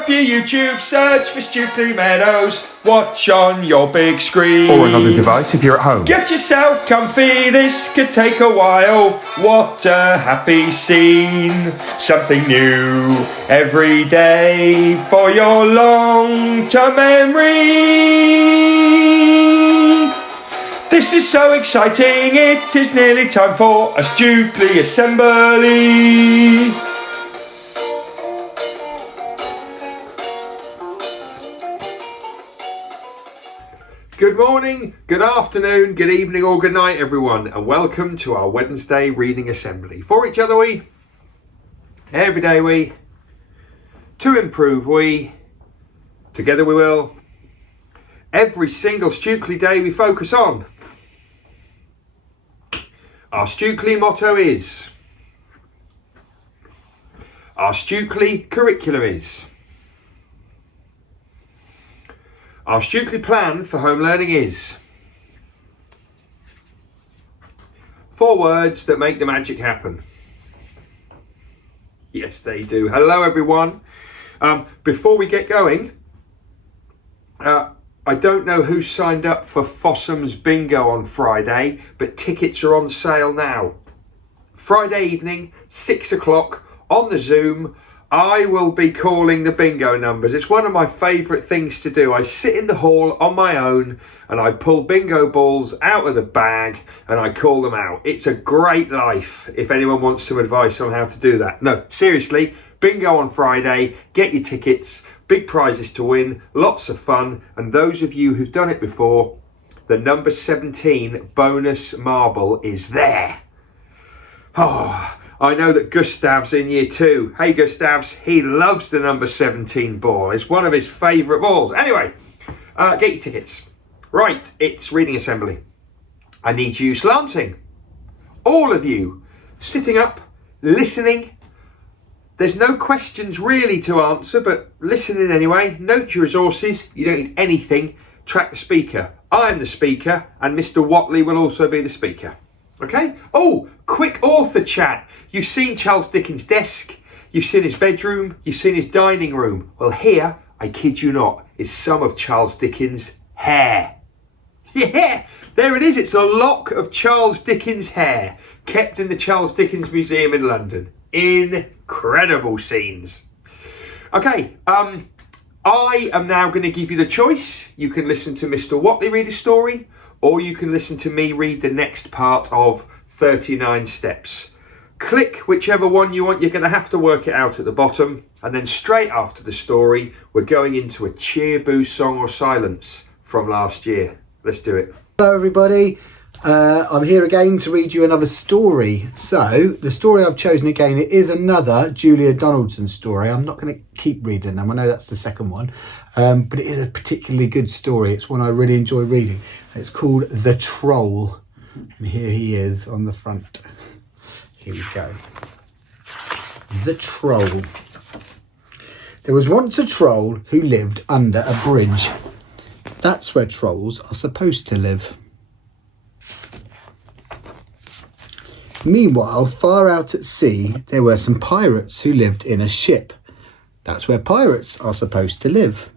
up your YouTube, search for Stukeley Meadows, watch on your big screen. Or another device if you're at home. Get yourself comfy, this could take a while. What a happy scene. Something new every day for your long-term memory. This is so exciting, it is nearly time for a Stukeley assembly. Good morning, good afternoon, good evening or good night everyone, and welcome to our Wednesday reading assembly. For each other we, every day we, to improve we, together we will. Every single Stukeley day we focus on. Our Stukeley motto is, our Stukeley curriculum is, our Stukeley plan for home learning is 4 words that make the magic happen. Yes, they do. Hello, everyone. Before we get going, I don't know who signed up for Fossum's bingo on Friday, but tickets are on sale now. Friday evening, 6 o'clock on the Zoom. I will be calling the bingo numbers. It's one of my favourite things to do. I sit in the hall on my own and I pull bingo balls out of the bag and I call them out. It's a great life if anyone wants some advice on how to do that. No, seriously, bingo on Friday, get your tickets, big prizes to win, lots of fun. And those of you who've done it before, the number 17 bonus marble is there. Oh, I know that Gustav's in year 2. Hey Gustav's, he loves the number 17 ball. It's one of his favourite balls. Anyway, get your tickets. Right, it's reading assembly. I need you slanting. All of you sitting up, listening. There's no questions really to answer, but listening anyway. Note your resources. You don't need anything. Track the speaker. I'm the speaker and Mr. Watley will also be the speaker. Okay? Oh, quick author chat. You've seen Charles Dickens' desk, you've seen his bedroom, you've seen his dining room. Well, here, I kid you not, is some of Charles Dickens' hair. Yeah, there it is. It's a lock of Charles Dickens' hair kept in the Charles Dickens Museum in London. Incredible scenes. Okay, I am now going to give you the choice. You can listen to Mr. Watley read a story, or you can listen to me read the next part of 39 steps. Click whichever one you want. You're going to have to work it out at the bottom. And then straight after the story, we're going into a cheer, boo, song or silence from last year. Let's do it. Hello everybody. I'm here again to read you another story. So the story I've chosen again, it is another Julia Donaldson story. I'm not going to keep reading them. I know that's the second one, but it is a particularly good story. It's one I really enjoy reading. It's called The Troll. And here he is on the front. Here we go. The Troll. There was once a troll who lived under a bridge. That's where trolls are supposed to live. Meanwhile, far out at sea, there were some pirates who lived in a ship. That's where pirates are supposed to live.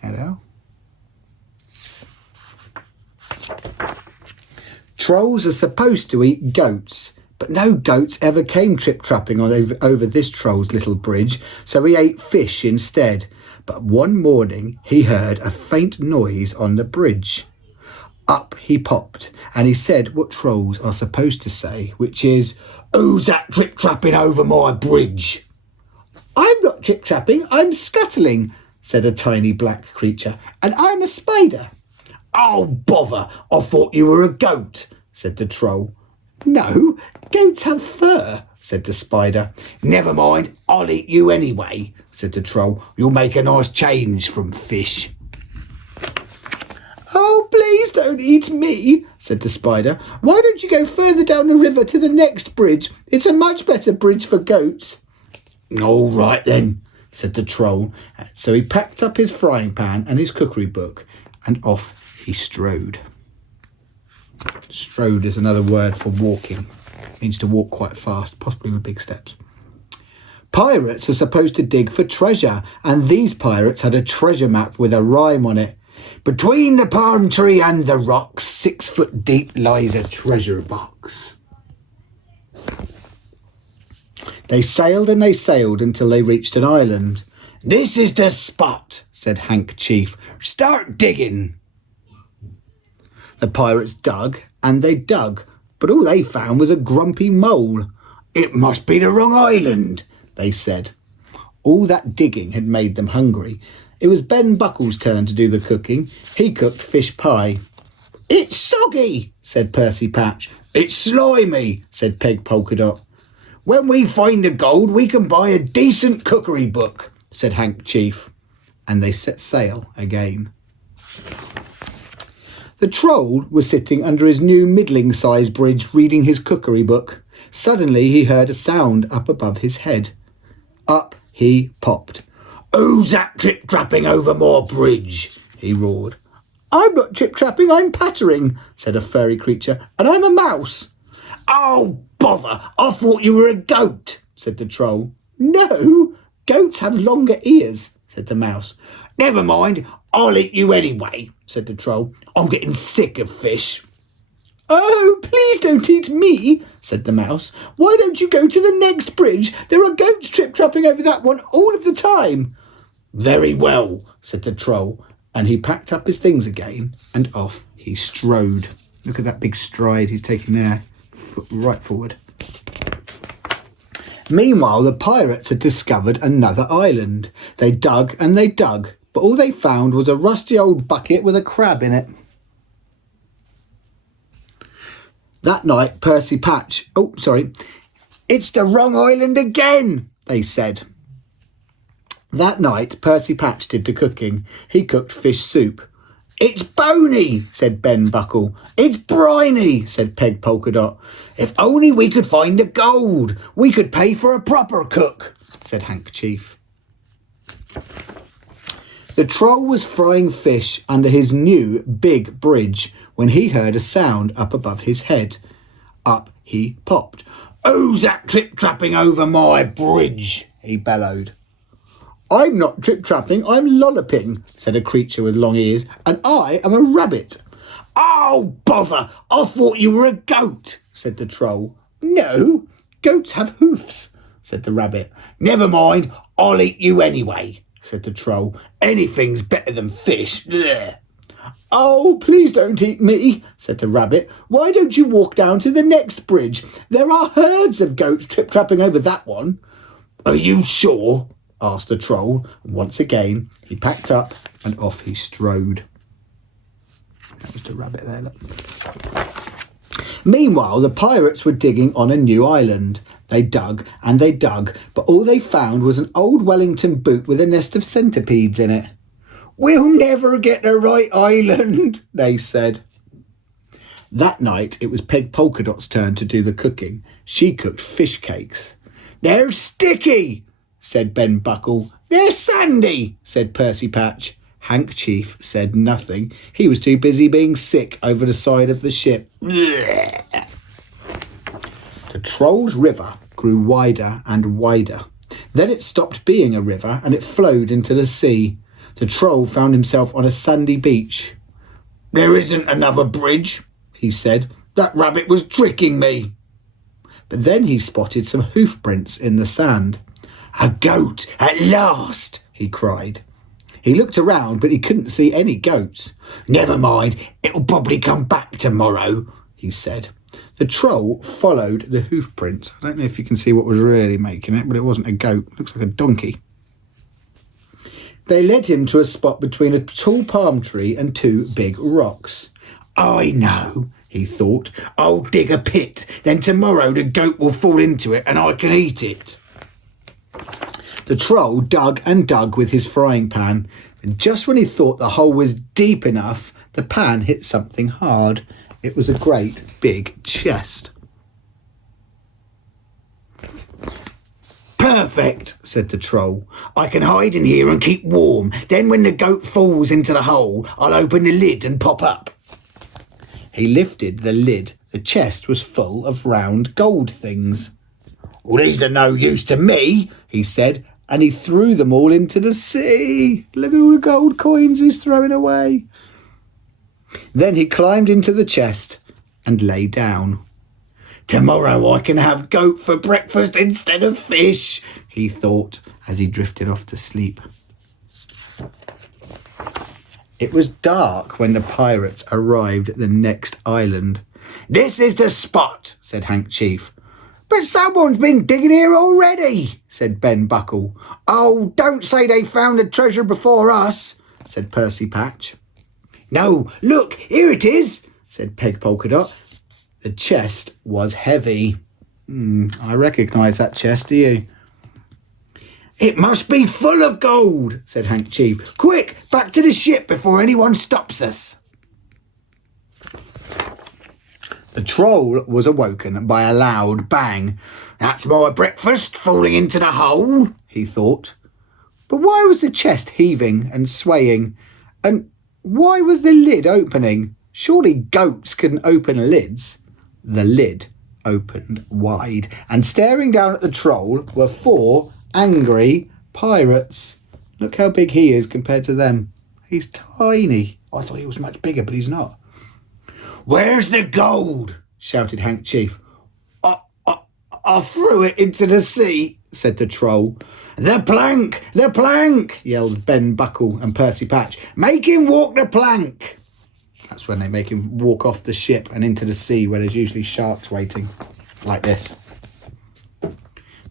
Hello? Trolls are supposed to eat goats, but no goats ever came trip-trapping over this troll's little bridge, so he ate fish instead. But one morning he heard a faint noise on the bridge. Up he popped, and he said what trolls are supposed to say, which is, "Who's that trip-trapping over my bridge?" "I'm not trip-trapping, I'm scuttling," said a tiny black creature, "and I'm a spider." "Oh, bother, I thought you were a goat," said the troll. "No, goats have fur," said the spider. "Never mind, I'll eat you anyway," said the troll. "You'll make a nice change from fish." "Oh, please don't eat me," said the spider. "Why don't you go further down the river to the next bridge? It's a much better bridge for goats." "All right then," said the troll. So he packed up his frying pan and his cookery book, and off he strode. Strode is another word for walking. It means to walk quite fast, possibly with big steps. Pirates are supposed to dig for treasure, and these pirates had a treasure map with a rhyme on it. Between the palm tree and the rocks, 6 foot deep lies a treasure box. They sailed and they sailed until they reached an island. This is the spot, said Hank Chief. Start digging. The pirates dug and they dug, but all they found was a grumpy mole. It must be the wrong island, they said. All that digging had made them hungry. It was Ben Buckle's turn to do the cooking. He cooked fish pie. It's soggy, said Percy Patch. It's slimy, said Peg Polkadot. When we find the gold, we can buy a decent cookery book, said Hank Chief. And they set sail again. The Troll was sitting under his new middling-sized bridge reading his cookery book. Suddenly he heard a sound up above his head. Up he popped. Who's that trip-trapping over my bridge? He roared. I'm not trip-trapping, I'm pattering, said a furry creature, and I'm a mouse. Oh, bother, I thought you were a goat, said the Troll. No, goats have longer ears, said the mouse. Never mind, I'll eat you anyway, said the Troll. I'm getting sick of fish. Oh, please don't eat me, said the mouse. Why don't you go to the next bridge? There are goats trip-trapping over that one all of the time. Very well, said the Troll, and he packed up his things again, and off he strode. Look at that big stride he's taking there, right forward. Meanwhile, the pirates had discovered another island. They dug and they dug, but all they found was a rusty old bucket with a crab in it. That night, Percy Patch... It's the wrong island again, they said. That night, Percy Patch did the cooking. He cooked fish soup. It's bony, said Ben Buckle. It's briny, said Peg Polkadot. If only we could find the gold. We could pay for a proper cook, said Hank Chief. The Troll was frying fish under his new big bridge when he heard a sound up above his head. Up he popped. Who's that trip-trapping over my bridge? He bellowed. I'm not trip-trapping, I'm lolloping, said a creature with long ears, and I am a rabbit. Oh, bother, I thought you were a goat, said the Troll. No, goats have hoofs, said the rabbit. Never mind, I'll eat you anyway, said the Troll. Anything's better than fish. Blech. Oh, please don't eat me, said the rabbit. Why don't you walk down to the next bridge? There are herds of goats trip-trapping over that one. Are you sure? Asked the Troll, and once again he packed up and off he strode. That was the rabbit there, look. Meanwhile, the pirates were digging on a new island. They dug and they dug, but all they found was an old Wellington boot with a nest of centipedes in it. We'll never get the right island, they said. That night it was Peg Polkadot's turn to do the cooking. She cooked fish cakes. They're sticky, said Ben Buckle. They're sandy, said Percy Patch. Hank Chief said nothing. He was too busy being sick over the side of the ship. The Troll's river grew wider and wider. Then it stopped being a river and it flowed into the sea. The Troll found himself on a sandy beach. There isn't another bridge, he said. That rabbit was tricking me. But then he spotted some hoof prints in the sand. A goat, at last, he cried. He looked around, but he couldn't see any goats. Never mind, it'll probably come back tomorrow, he said. The Troll followed the hoof prints. I don't know if you can see what was really making it, but it wasn't a goat. It looks like a donkey. They led him to a spot between a tall palm tree and 2 big rocks. I know, he thought. I'll dig a pit. Then tomorrow the goat will fall into it and I can eat it. The Troll dug and dug with his frying pan, and just when he thought the hole was deep enough, the pan hit something hard. It was a great big chest. Perfect, said the Troll. I can hide in here and keep warm. Then when the goat falls into the hole, I'll open the lid and pop up. He lifted the lid. The chest was full of round gold things. Well, these are no use to me, he said, and he threw them all into the sea. Look at all the gold coins he's throwing away. Then he climbed into the chest and lay down. Tomorrow I can have goat for breakfast instead of fish, he thought as he drifted off to sleep. It was dark when the pirates arrived at the next island. This is the spot, said Hank Chief. But someone's been digging here already, said Ben Buckle. Oh, don't say they found the treasure before us, said Percy Patch. No, look, here it is, said Peg Polkadot. The chest was heavy. I recognise that chest, do you? It must be full of gold, said Hank Chief. Quick, back to the ship before anyone stops us. The troll was awoken by a loud bang. That's my breakfast falling into the hole, he thought. But why was the chest heaving and swaying? And why was the lid opening? Surely goats couldn't open lids. The lid opened wide, and staring down at the troll were 4 angry pirates. Look how big he is compared to them. He's tiny. I thought he was much bigger, but he's not. Where's the gold? Shouted Hank Chief. I threw it into the sea, said the troll. The plank! The plank! Yelled Ben Buckle and Percy Patch. Make him walk the plank! That's when they make him walk off the ship and into the sea where there's usually sharks waiting. Like this.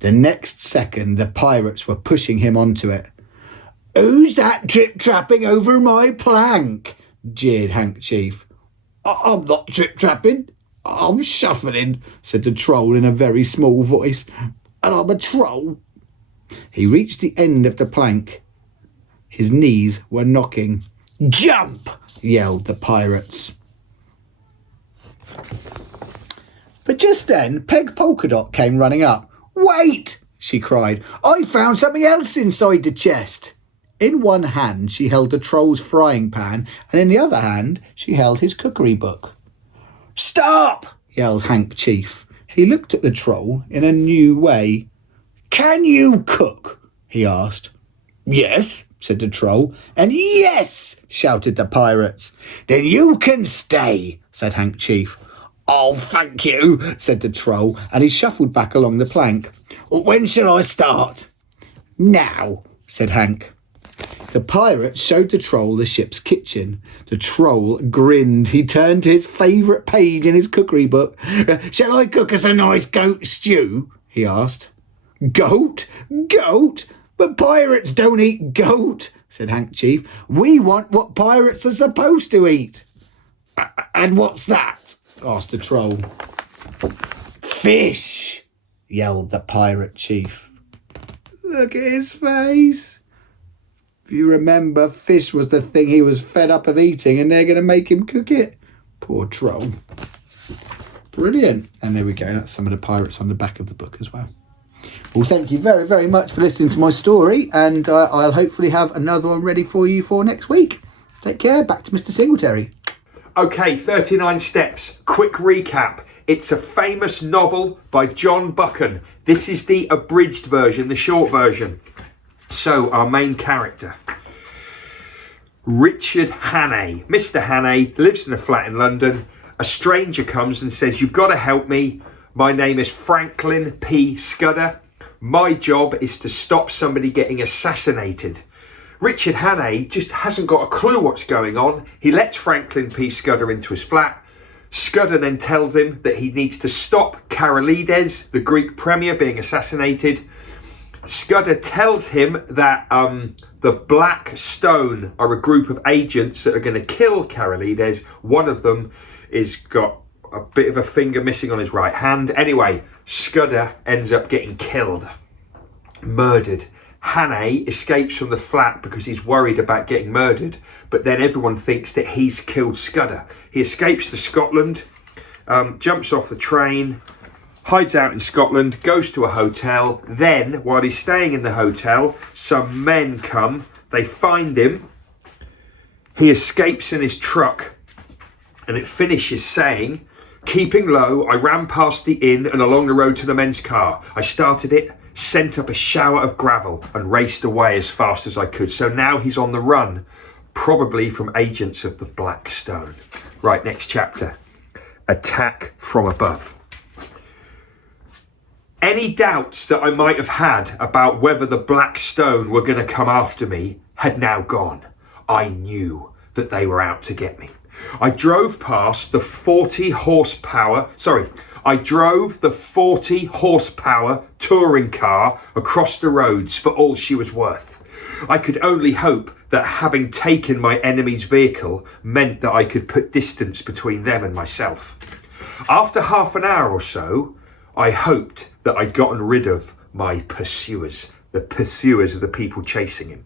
The next second, the pirates were pushing him onto it. Who's that trip-trapping over my plank? Jeered Hank Chief. I'm not trip-trapping. I'm shuffling, said the troll in a very small voice. And I'm a troll. He reached the end of the plank. His knees were knocking. Jump! Yelled the pirates. But just then, Peg Polkadot came running up. Wait! She cried. I found something else inside the chest. In one hand she held the troll's frying pan, and in the other hand she held his cookery book. Stop! Yelled Hank Chief. He looked at the troll in a new way. Can you cook? He asked. Yes, said the troll. And yes, shouted the pirates. Then you can stay, said Hank Chief. Oh, thank you, said the troll, and he shuffled back along the plank. When shall I start? Now, said Hank. The pirates showed the troll the ship's kitchen. The troll grinned. He turned to his favourite page in his cookery book. Shall I cook us a nice goat stew? He asked. Goat? Goat? But pirates don't eat goat, said Hank Chief. We want what pirates are supposed to eat. And what's that? Asked the troll. Fish, yelled the pirate chief. Look at his face. If you remember, fish was the thing he was fed up of eating, and they're going to make him cook it. Poor troll. Brilliant. And there we go. That's some of the pirates on the back of the book as well. Well, thank you very, very much for listening to my story, and I'll hopefully have another one ready for you for next week. Take care. Back to Mr. Singletary. Okay, 39 Steps. Quick recap. It's a famous novel by John Buchan. This is the abridged version, the short version. So, our main character, Richard Hannay. Mr. Hannay lives in a flat in London. A stranger comes and says, you've got to help me. My name is Franklin P. Scudder. My job is to stop somebody getting assassinated. Richard Hannay just hasn't got a clue what's going on. He lets Franklin P. Scudder into his flat. Scudder then tells him that he needs to stop Karolides, the Greek premier, being assassinated. Scudder tells him that the Black Stone are a group of agents that are going to kill Karolides. One of them is got a bit of a finger missing on his right hand. Anyway, Scudder ends up getting killed, murdered. Hannay escapes from the flat because he's worried about getting murdered, but then everyone thinks that he's killed Scudder. He escapes to Scotland, jumps off the train, hides out in Scotland, goes to a hotel. Then, while he's staying in the hotel, some men come, they find him, he escapes in his truck, and it finishes saying Keeping low, I ran past the inn and along the road to the men's car. I started it, sent up a shower of gravel and raced away as fast as I could. So now he's on the run, probably from agents of the Black Stone. Right, next chapter. Attack from above. Any doubts that I might have had about whether the Black Stone were going to come after me had now gone. I knew that they were out to get me. I drove the 40 horsepower touring car across the roads for all she was worth. I could only hope that having taken my enemy's vehicle meant that I could put distance between them and myself. After half an hour or so, I hoped that I'd gotten rid of my pursuers. The pursuers are the people chasing him.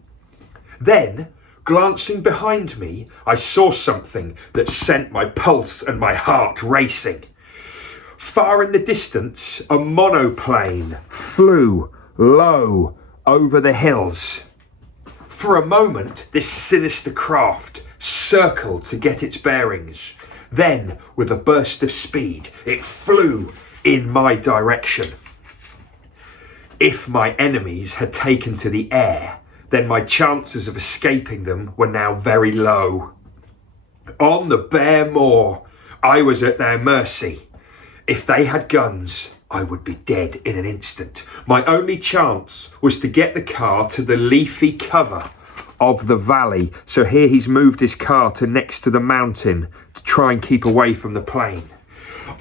Then, glancing behind me, I saw something that sent my pulse and my heart racing. Far in the distance, a monoplane flew low over the hills. For a moment, this sinister craft circled to get its bearings. Then, with a burst of speed, it flew in my direction. If my enemies had taken to the air, then my chances of escaping them were now very low. On the bare moor, I was at their mercy. If they had guns, I would be dead in an instant. My only chance was to get the car to the leafy cover of the valley. So here he's moved his car to next to the mountain to try and keep away from the plane.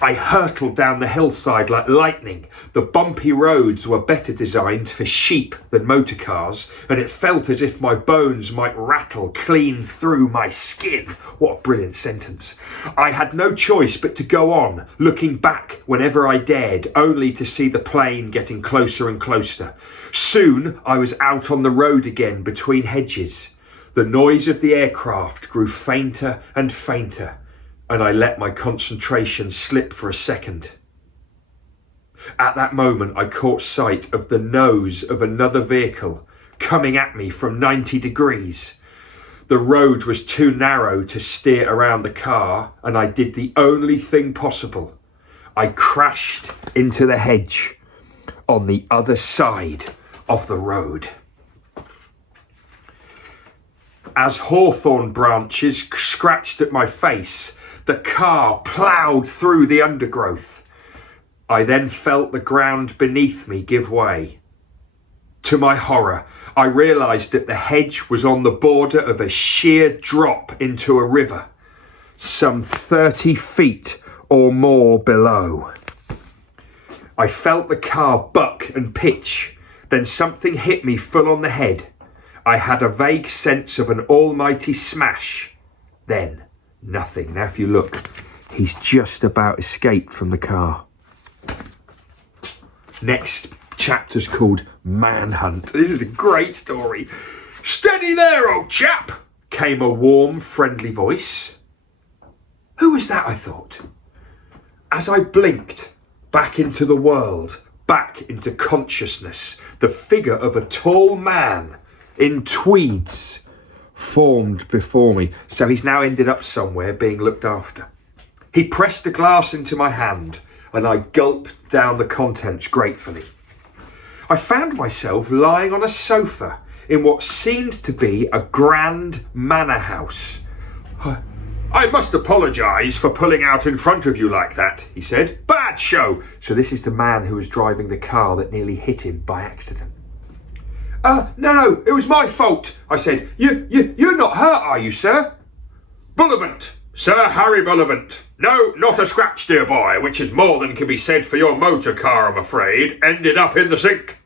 I hurtled down the hillside like lightning. The bumpy roads were better designed for sheep than motor cars, and it felt as if my bones might rattle clean through my skin. What a brilliant sentence. I had no choice but to go on, looking back whenever I dared, only to see the plane getting closer and closer. Soon I was out on the road again between hedges. The noise of the aircraft grew fainter and fainter, and I let my concentration slip for a second. At that moment, I caught sight of the nose of another vehicle coming at me from 90 degrees. The road was too narrow to steer around the car, and I did the only thing possible. I crashed into the hedge on the other side of the road. As hawthorn branches scratched at my face, the car ploughed through the undergrowth. I then felt the ground beneath me give way. To my horror, I realised that the hedge was on the border of a sheer drop into a river, some 30 feet or more below. I felt the car buck and pitch, then something hit me full on the head. I had a vague sense of an almighty smash. Then nothing. Now if you look, he's just about escaped from the car. Next chapter's called Manhunt. This is a great story. "Steady there, old chap," came a warm, friendly voice. Who was that, I thought. As I blinked back into the world, back into consciousness, the figure of a tall man in tweeds formed before me. So he's now ended up somewhere being looked after. He pressed the glass into my hand and I gulped down the contents gratefully. I found myself lying on a sofa in what seemed to be a grand manor house. "I must apologise for pulling out in front of you like that," he said. "Bad show." So this is the man who was driving the car that nearly hit him by accident. No, it was my fault," I said. You're not hurt, are you, sir?" "Bullivant, Sir Harry Bullivant. No, not a scratch, dear boy, which is more than can be said for your motor car, I'm afraid. Ended up in the sink."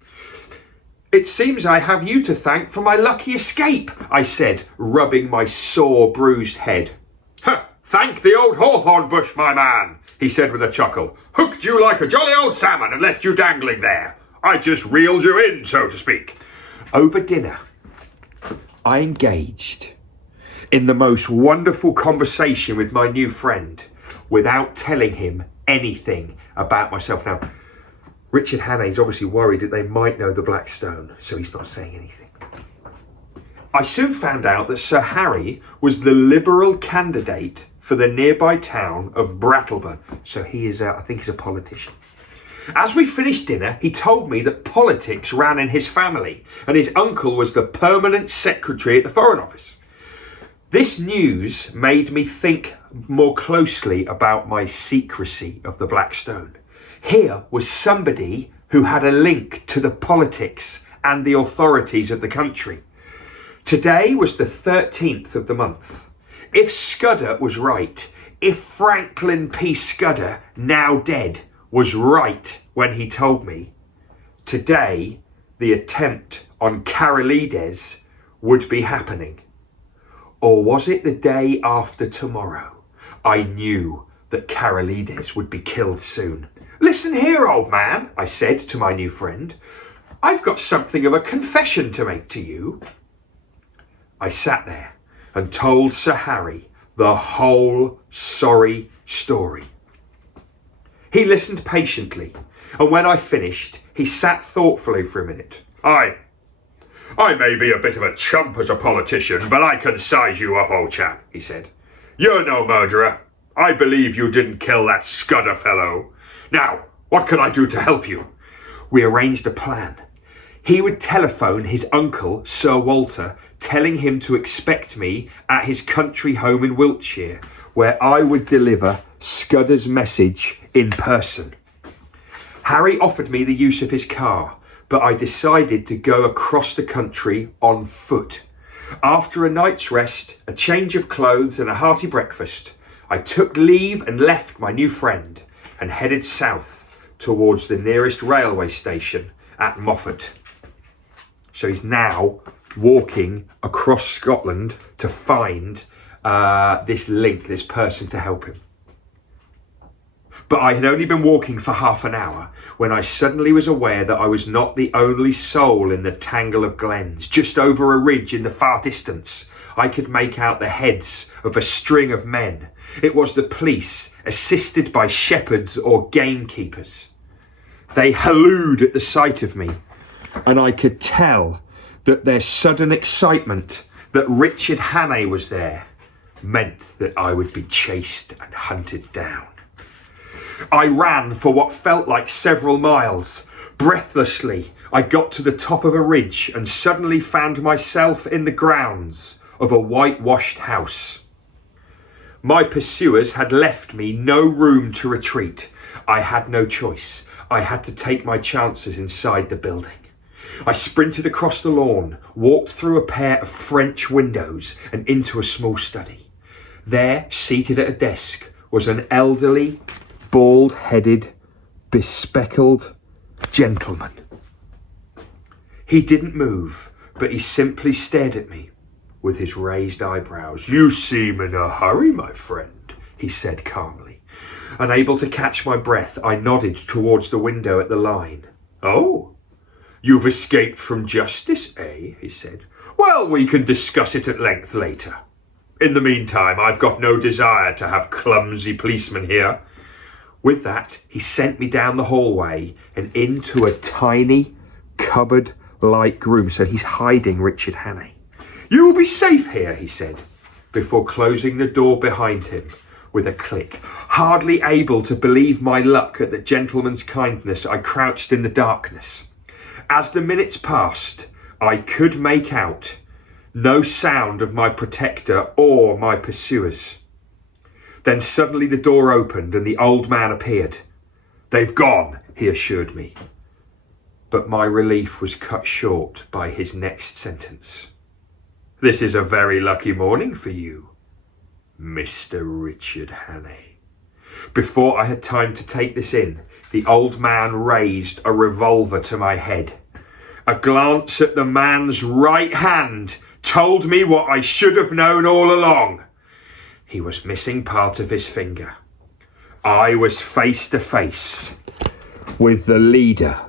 "It seems I have you to thank for my lucky escape," I said, rubbing my sore, bruised head. "Thank the old hawthorn bush, my man," he said with a chuckle. "Hooked you like a jolly old salmon and left you dangling there. I just reeled you in, so to speak." Over dinner, I engaged in the most wonderful conversation with my new friend without telling him anything about myself. Now, Richard Hannay is obviously worried that they might know the Black Stone, so he's not saying anything. I soon found out that Sir Harry was the Liberal candidate for the nearby town of Brattleburn. So he is, I think he's a politician. As we finished dinner, he told me that politics ran in his family and his uncle was the permanent secretary at the Foreign Office. This news made me think more closely about my secrecy of the Black Stone. Here was somebody who had a link to the politics and the authorities of the country. Today was the 13th of the month. If Scudder was right, if Franklin P. Scudder, now dead, was right when he told me, today the attempt on Karolides would be happening. Or was it the day after tomorrow? I knew that Karolides would be killed soon. Listen here, old man, I said to my new friend. I've got something of a confession to make to you. I sat there and told Sir Harry the whole sorry story. He listened patiently, and when I finished, he sat thoughtfully for a minute. I may be a bit of a chump as a politician, but I can size you up, old chap, he said. You're no murderer. I believe you didn't kill that Scudder fellow. Now, what can I do to help you? We arranged a plan. He would telephone his uncle, Sir Walter, telling him to expect me at his country home in Wiltshire, where I would deliver Scudder's message in person. Harry offered me the use of his car, but I decided to go across the country on foot. After a night's rest, a change of clothes and a hearty breakfast, I took leave and left my new friend and headed south towards the nearest railway station at Moffat. So he's now walking across Scotland to find this link, this person to help him. But I had only been walking for half an hour when I suddenly was aware that I was not the only soul in the tangle of glens. Just over a ridge in the far distance, I could make out the heads of a string of men. It was the police, assisted by shepherds or gamekeepers. They hallooed at the sight of me, and I could tell that their sudden excitement that Richard Hannay was there meant that I would be chased and hunted down. I ran for what felt like several miles. Breathlessly, I got to the top of a ridge and suddenly found myself in the grounds of a whitewashed house. My pursuers had left me no room to retreat. I had no choice. I had to take my chances inside the building. I sprinted across the lawn, walked through a pair of French windows and into a small study. There, seated at a desk, was an elderly, bald-headed, bespectacled gentleman. He didn't move, but he simply stared at me with his raised eyebrows. You seem in a hurry, my friend, he said calmly. Unable to catch my breath, I nodded towards the window at the line. Oh, you've escaped from justice, eh? He said. Well, we can discuss it at length later. In the meantime, I've got no desire to have clumsy policemen here. With that, he sent me down the hallway and into a tiny cupboard-like room. So he's hiding Richard Hannay. You will be safe here, he said, before closing the door behind him with a click. Hardly able to believe my luck at the gentleman's kindness, I crouched in the darkness. As the minutes passed, I could make out no sound of my protector or my pursuers. Then suddenly the door opened and the old man appeared. They've gone, he assured me. But my relief was cut short by his next sentence. This is a very lucky morning for you, Mr. Richard Hannay. Before I had time to take this in, the old man raised a revolver to my head. A glance at the man's right hand told me what I should have known all along. He was missing part of his finger. I was face to face with the leader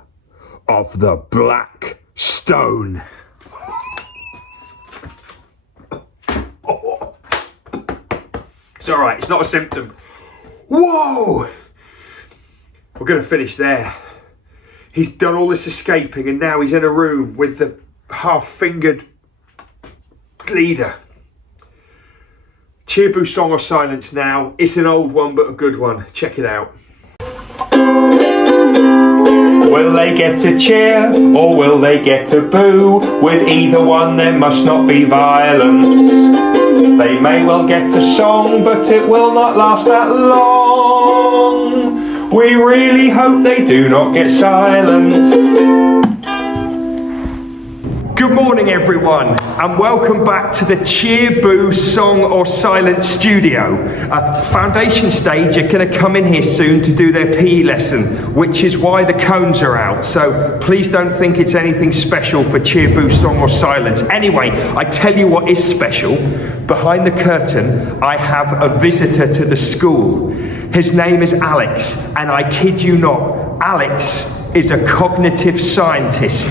of the Black Stone. It's all right, it's not a symptom. Whoa! We're going to finish there. He's done all this escaping and now he's in a room with the half-fingered leader. Cheer, boo, song or silence now. It's an old one, but a good one. Check it out. Will they get to cheer or will they get to boo? With either one there must not be violence. They may well get a song, but it will not last that long. We really hope they do not get silence. Good morning everyone, and welcome back to the Cheer, Boo, Song or Silence studio. Foundation stage are going to come in here soon to do their PE lesson, which is why the cones are out. So please don't think it's anything special for Cheer, Boo, Song or Silence. Anyway, I tell you what is special. Behind the curtain, I have a visitor to the school. His name is Alex, and I kid you not, Alex is a cognitive scientist.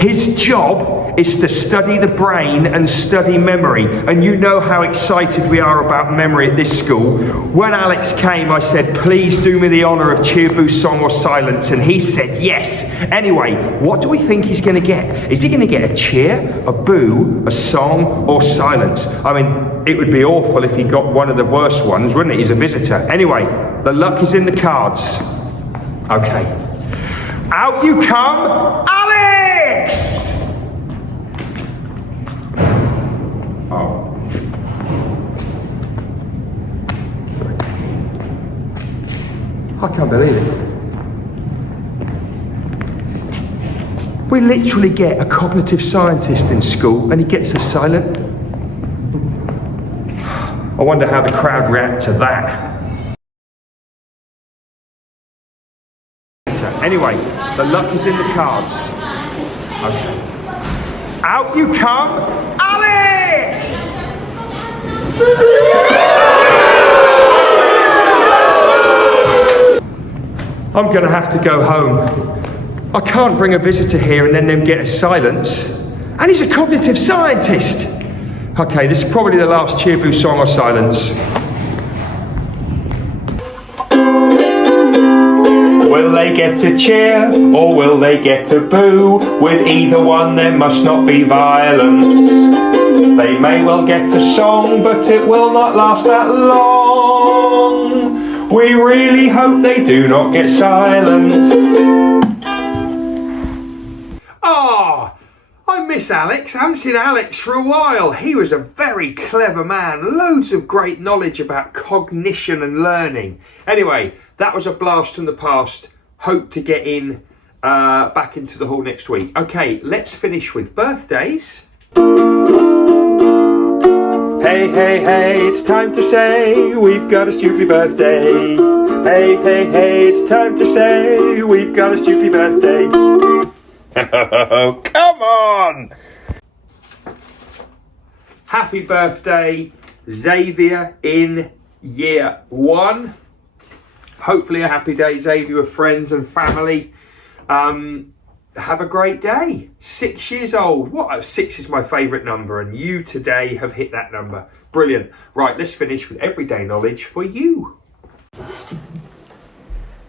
His job is to study the brain and study memory, and you know how excited we are about memory at this school. When Alex came, I said, please do me the honour of Cheer, Boo, Song or Silence, and he said yes. Anyway, what do we think he's going to get? Is he going to get a cheer, a boo, a song or silence? I mean, it would be awful if he got one of the worst ones, wouldn't it? He's a visitor. Anyway, the luck is in the cards. Okay. Out you come, Alex! Oh. Sorry. I can't believe it. We literally get a cognitive scientist in school and he gets us silent. I wonder how the crowd react to that. Anyway, the luck is in the cards. Okay. Out you come, Alex! I'm gonna have to go home. I can't bring a visitor here and then them get a silence. And he's a cognitive scientist. Okay, this is probably the last Cheer, Boo, Song or Silence. Will they get to cheer or will they get to boo? With either one there must not be violence. They may well get a song, but it will not last that long. We really hope they do not get silence. Ah, I miss Alex. I haven't seen Alex for a while. He was a very clever man. Loads of great knowledge about cognition and learning. Anyway, that was a blast from the past. Hope to get in back into the hall next week. Okay, let's finish with birthdays. Hey, hey, hey, it's time to say we've got a Stukeley birthday. Hey, hey, hey, it's time to say we've got a Stukeley birthday. Oh, come on! Happy birthday, Xavier in year 1. Hopefully a happy day, Xavier, with friends and family. Have a great day. 6 years old. What? 6 is my favourite number, and you today have hit that number. Brilliant. Right, let's finish with everyday knowledge for you.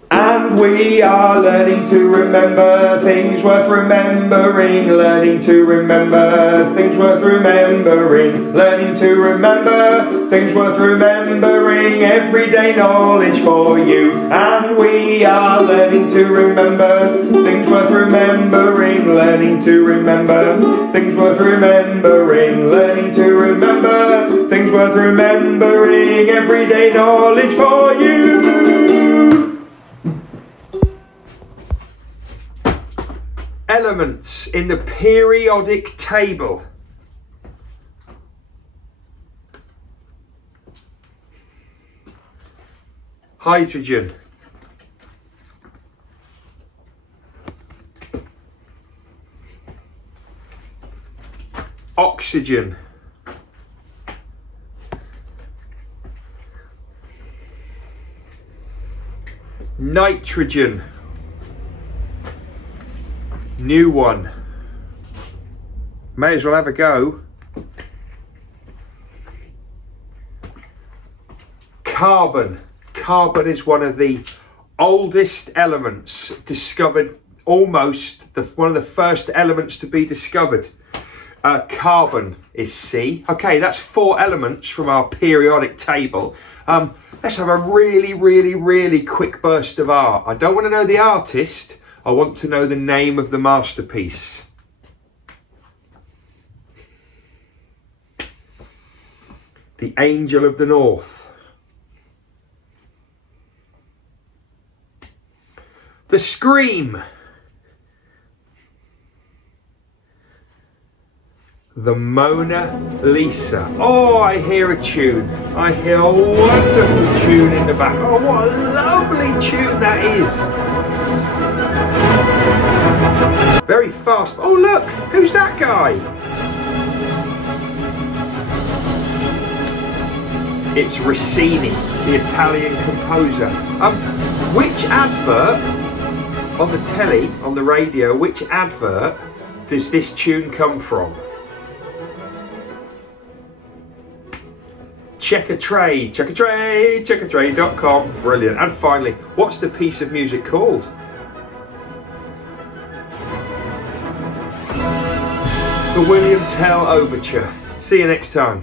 And we are learning to remember things worth remembering, learning to remember things worth remembering, learning to remember things worth remembering, everyday knowledge for you. And we are learning to remember things worth remembering, learning to remember things worth remembering, learning to remember things worth remembering, everyday knowledge for you. Elements in the periodic table. Hydrogen. Oxygen. Nitrogen. New one. May as well have a go. Carbon. Carbon is one of the oldest elements discovered, almost one of the first elements to be discovered. Carbon is C. Okay, that's 4 elements from our periodic table. Let's have a really quick burst of art. I don't want to know the artist, I want to know the name of the masterpiece. The Angel of the North. The Scream. The Mona Lisa. Oh, I hear a tune. I hear a wonderful tune in the back. Oh, what a lovely tune that is. Very fast. Oh, look, who's that guy? It's Rossini, the Italian composer. Which advert on the telly, on the radio, which advert does this tune come from? Checkatrade, checkatrade.com. Brilliant. And finally, what's the piece of music called? The William Tell Overture. See you next time.